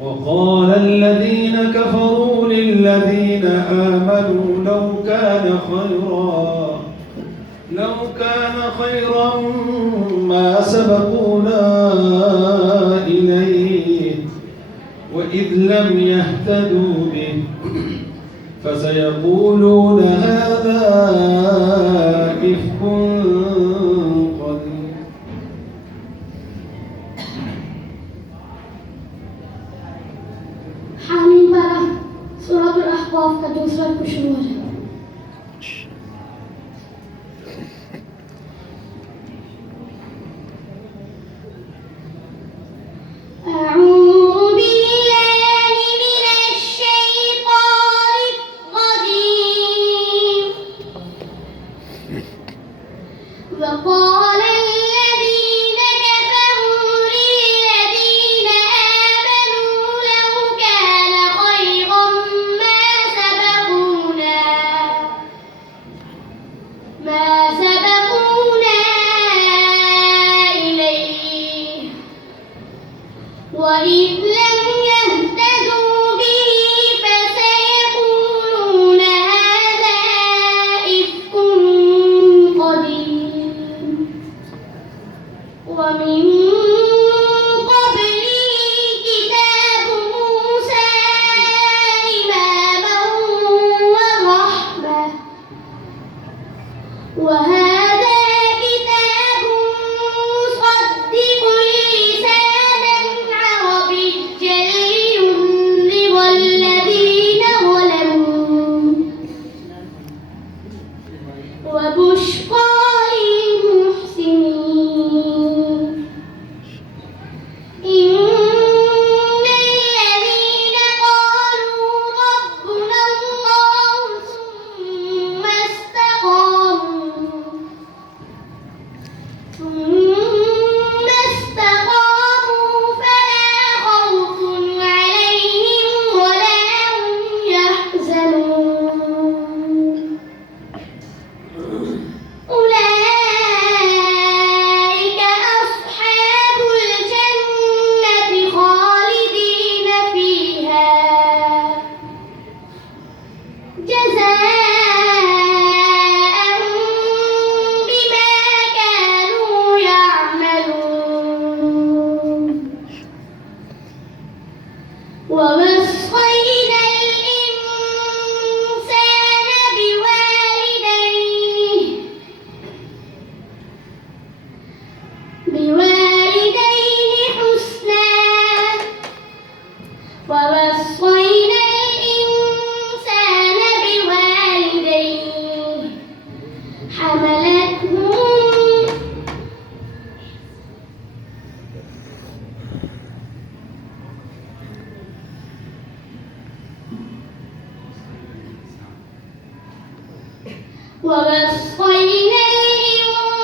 وقال الذين كفروا للذين آمنوا لو كان خيرا ما سبقونا إليه وإذ لم يهتدوا به فسيقولون هذا إفك قديم. حامين بارہ سورة الأحقاف کا دوسرا کشور ہے. وقال الذين كفروا للذين آمنوا لو كان خيرا ما سبقونا إليه وإذ لم يهتدوا به فسيقولون هذا إفك قديم. ومن قبله كتاب موسى إماما ورحمة وهذا كتاب مصدق لسانا عربيا لينذر الذين ظلموا وبشرى للمحسنين. إن الذين قالوا ربنا الله ثم استقاموا فلا خوف عليهم ولا هم يحزنون. أولئك أصحاب الجنة خالدين فيها جزاء بما كانوا يعملون. ووصينا الإنسان بوالديه حسنا ووصينا الإنسان بوالديه حملته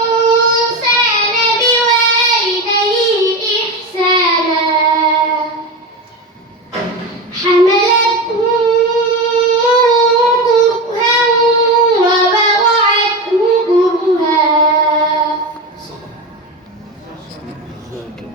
الإنسان بوالديه إحسانا